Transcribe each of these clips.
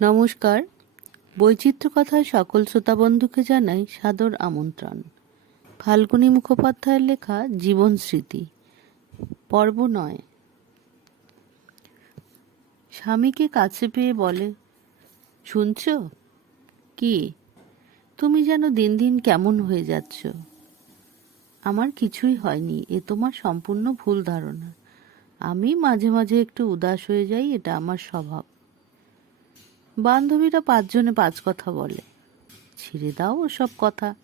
নমস্কার। বৈচিত্র্য কথায় সকল শ্রোতা বন্ধুকে জানাই সাদর আমন্ত্রণ। ফাল্গুনী মুখোপাধ্যায়ের লেখা জীবন স্মৃতি, পর্ব নয়। স্বামীকে কাছে পেয়ে বলে, শুনছ? কি? তুমি যেন দিন দিন কেমন হয়ে যাচ্ছ। আমার কিছুই হয়নি, এ তোমার সম্পূর্ণ ভুল ধারণা। আমি মাঝে মাঝে একটু উদাস হয়ে যাই, এটা আমার স্বভাব। বান্ধবীরা পাঁচজনে পাঁচ কথা বলে। ছেড়ে দাও ওসব কথা।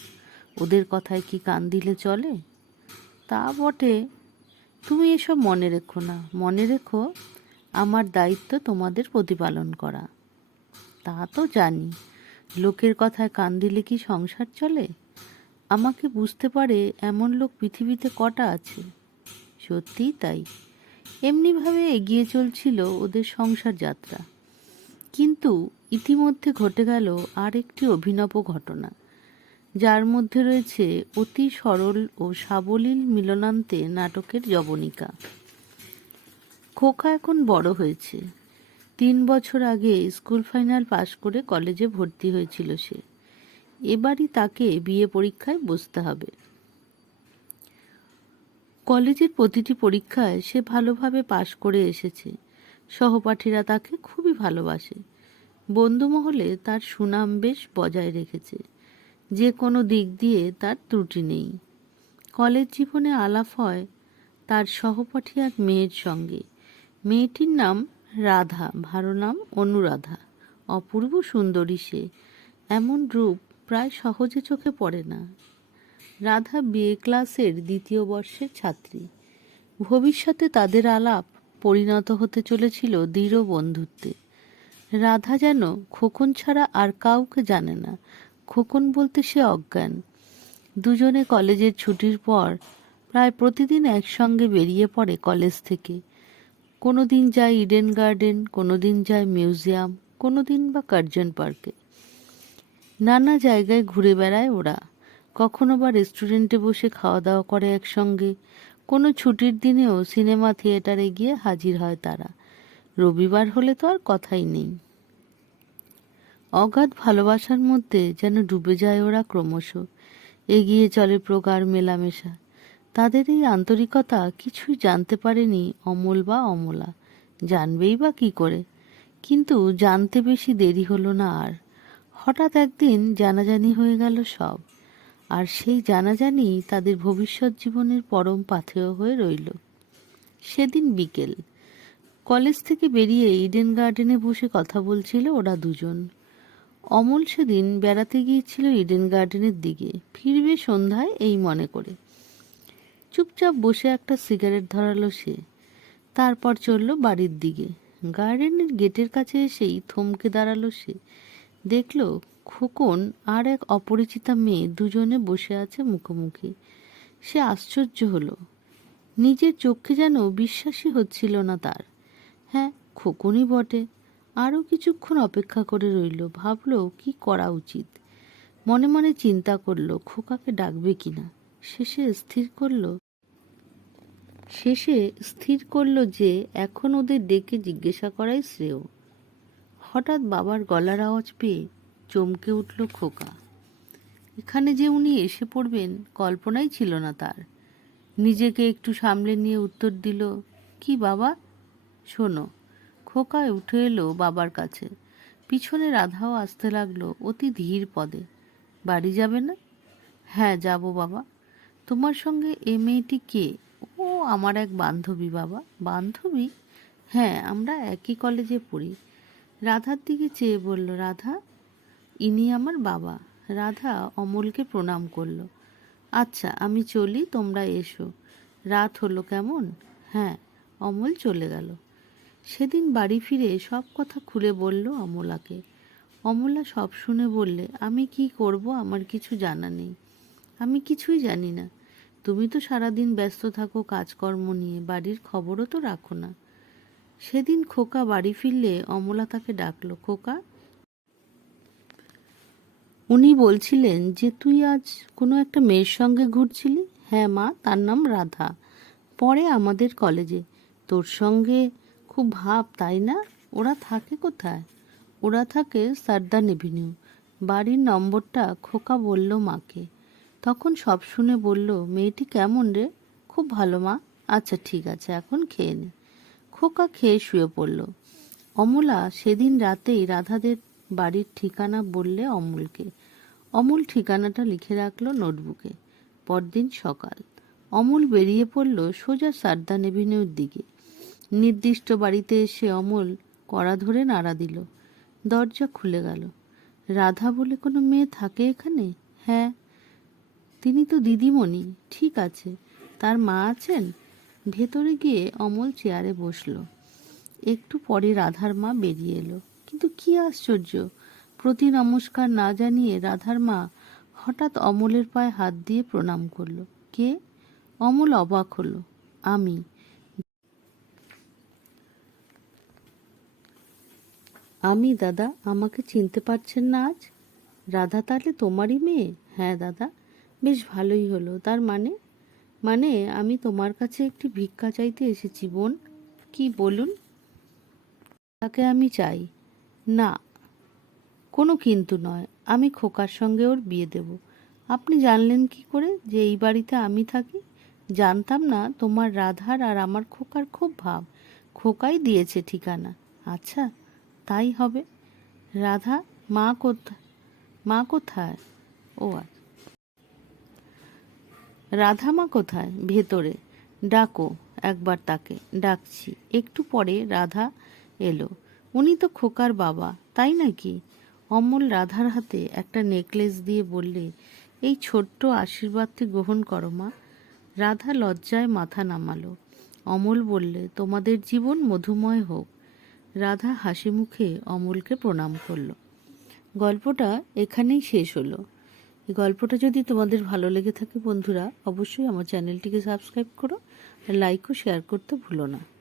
ওদের কথায় কি কান দিলে চলে? তা বটে। তুমি এসব মনে রেখো না। মনে রেখো, আমার দায়িত্ব তোমাদের প্রতিপালন করা। তা তো জানি। লোকের কথায় কান দিলে কি সংসার চলে? আমাকে বুঝতে পারে এমন লোক পৃথিবীতে কটা আছে। সত্যিই তাই। এমনিভাবে এগিয়ে চলছিল ওদের সংসার যাত্রা। কিন্তু ইতিমধ্যে ঘটে গেল আরেকটি অভিনব ঘটনা, যার মধ্যে রয়েছে অতি সরল ও সাবলীল মিলনান্তে নাটকের জবনিকা খোকা এখন বড় হয়েছে। তিন বছর আগে স্কুল ফাইনাল পাশ করে কলেজে ভর্তি হয়েছিল সে। এবারই তাকে বিয়ে পরীক্ষায় বসতে হবে। কলেজের প্রতিটি পরীক্ষায় সে ভালোভাবে পাশ করে এসেছে। সহপাঠীরা তাকে খুবই ভালোবাসে। বন্ধুমহলে তার সুনাম বেশ বজায় রেখেছে। যে কোনো দিক দিয়ে তার ত্রুটি নেই। কলেজ জীবনে আলাপ হয় তার সহপাঠী এক মেয়ের সঙ্গে। মেয়েটির নাম রাধা, ভালো নাম অনুরাধা। অপূর্ব সুন্দরী সে। এমন রূপ প্রায় সহজে চোখে পড়ে না। রাধা বিএ ক্লাসের দ্বিতীয় বর্ষের ছাত্রী। ভবিষ্যতে তাদের আলাপ পরিণত হতে চলেছিল দৃঢ় বন্ধুত্বে। রাধা যেন খোকন ছাড়া আর কাউকে জানে না। খোকন বলতে সে অজ্ঞান। দুজনে কলেজের ছুটির পর প্রায় প্রতিদিন একসঙ্গে বেরিয়ে পড়ে কলেজ থেকে। কোনো দিন যায় ইডেন গার্ডেন কোনো দিন যায় মিউজিয়াম কোনো দিন বা কার্জন পার্কে। নানা জায়গায় ঘুরে বেড়ায় ওরা। কখনো বা রেস্টুরেন্টে বসে খাওয়া দাওয়া করে একসঙ্গে কোনো ছুটির দিনেও সিনেমা থিয়েটারে গিয়ে হাজির হয় তারা। রবিবার হলে তো আর কথাই নেই। অগাধ ভালোবাসার মধ্যে যেন ডুবে যায় ওরা ক্রমশ। এগিয়ে চলে প্রকার মেলামেশা। তাদের এই আন্তরিকতা কিছুই জানতে পারেনি অমল বা অমলা। জানবেই বা কি করে? কিন্তু জানতে বেশি দেরি হলো না আর। হঠাৎ একদিন জানাজানি হয়ে গেল সব। আর সেই জানাজানি তাদের ভবিষ্যৎ জীবনের পরম পাথেয় হয়ে রইল। সেদিন বিকেল। কলেজ থেকে বেরিয়ে ইডেন গার্ডেনে বসে কথা বলছিল ওরা দুজন। অমল সেদিন বেড়াতে গিয়েছিল ইডেন গার্ডেনের দিকে, ফিরবে সন্ধ্যায় এই মনে করে। চুপচাপ বসে একটা সিগারেট ধরালো সে। তারপর চলল বাড়ির দিকে। গার্ডেনের গেটের কাছে এসেই থমকে দাঁড়াল সে। দেখল খোকন আর এক অপরিচিতা মেয়ে দুজনে বসে আছে মুখোমুখি। সে আশ্চর্য হলো। নিজের চোখে যেন বিশ্বাসই হচ্ছিল না তার। হ্যাঁ খোকনই বটে। আরও কিছুক্ষণ অপেক্ষা করে রইল, ভাবলো কি করা উচিত। মনে মনে চিন্তা করল, খোকাকে ডাকবে কিনা শেষে স্থির করল, শেষে স্থির করল যে এখন ওদের ডেকে জিজ্ঞাসা করাই শ্রেয়। হঠাৎ বাবার গলার আওয়াজ পেয়ে চমকে উঠল খোকা। এখানে যে উনি এসে পড়বেন কল্পনাই ছিল না তার। নিজেকে একটু সামলে নিয়ে উত্তর দিল, কি বাবা? শোনো, খোকায় উঠে এলো বাবার কাছে। পিছনে রাধাও আসতে লাগল অতি ধীর পদে। বাড়ি যাবে না? হ্যাঁ যাব বাবা। তোমার সঙ্গে এ মেয়েটি কে? ও আমার এক বান্ধবী বাবা। বান্ধবী? হ্যাঁ আমরা একই কলেজে পড়ি। রাধার দিকে চেয়ে বলল, রাধা ইনি আমার বাবা। রাধা অমলকে প্রণাম করল। আচ্ছা আমি চলি, তোমরা এসো। রাত হলো কেমন? হ্যাঁ অমল চলে গেল। সেদিন বাড়ি ফিরে সব কথা খুলে বলল অমলাকে। অমলা সব শুনে বললে, আমি কি করব? আমার কিছু জানা নেই। আমি কিছুই জানি না। তুমি তো সারাদিন ব্যস্ত থাকো কাজকর্ম নিয়ে, বাড়ির খবরও তো রাখো না। সেদিন খোকা বাড়ি ফিরলে অমলা তাকে ডাকলো, খোকা উনি বলছিলেন যে, তুই আজ কোনো একটা মেয়ের সঙ্গে ঘুরছিলি? হ্যাঁ মা, তার নাম রাধা। পরে আমাদের কলেজে। তোর সঙ্গে খুব ভাব, তাই না? ওরা থাকে কোথায়? ওরা থাকে সারদান এভিনিউ। বাড়ির নম্বরটা খোকা বলল মাকে। তখন সব শুনে বলল, মেয়েটি কেমন রে? খুব ভালো মা। আচ্ছা ঠিক আছে, এখন খেয়ে নে। খোকা খেয়ে শুয়ে পড়ল। অমলা সেদিন রাতেই রাধাদের বাড়ির ঠিকানা বললে অমূলকে। অমূল ঠিকানাটা লিখে রাখল নোটবুকে। পরদিন সকাল। অমূল বেরিয়ে পড়ল সোজা সারদান এভিনিউর দিকে। নির্দিষ্ট বাড়িতে এসে অমল কড়া ধরে নাড়া দিল। দরজা খুলে গেল। রাধা বলে, কোনো মেয়ে থাকে এখানে? হ্যাঁ। তিনি তো দিদিমণি। ঠিক আছে। তার মা আছেন? ভেতরে গিয়ে অমল চেয়ারে বসল। একটু পরে রাধার মা বেরিয়ে এলো। কিন্তু কি আশ্চর্য? প্রতি নমস্কার না জানিয়ে রাধার মা হঠাৎ অমলের পায়ে হাত দিয়ে প্রণাম করল। কে? অমল অবাক হলো। আমি। আমি, দাদা, আমাকে চিনতে পারছেন না আজ? রাধা তাহলে তোমারই মেয়ে? হ্যাঁ দাদা, বেশ ভালোই হলো। তার মানে? মানে আমি তোমার কাছে একটি ভিক্ষা চাইতে এসেছি, বোন। কি, বলুন? তাকে আমি চাই। না, কোনো কিন্তু নয়। আমি খোকার সঙ্গে ওর বিয়ে দেব। আপনি জানলেন কি করে যে এই বাড়িতে আমি থাকি? জানতাম না তোমার রাধার আর আমার খোকার খুব ভাব। খোকাই দিয়েছে ঠিকানা। আচ্ছা তাই হবে। রাধা, মা কোথায় মা কোথায়? ও আর। রাধা মা কোথায়? ভেতরে। ডাকো, একবার তাকে। ডাকছি। একটু পরে রাধা এলো। উনি তো খোকার বাবা, তাই নাকি? অমল রাধার হাতে একটা নেকলেস দিয়ে বললে, এই ছোট্ট আশীর্বাদটি গ্রহণ করো মা। রাধা লজ্জায় মাথা নামালো। অমল বললে, তোমাদের জীবন মধুময় হোক। রাধা হাসি মুখে অমলকে প্রণাম করল। গল্পটা এখানেই শেষ হলো। এই গল্পটা যদি তোমাদের ভালো লেগে থাকে বন্ধুরা, অবশ্যই আমার চ্যানেলটিকে সাবস্ক্রাইব করো লাইক ও শেয়ার করতে ভুলো না।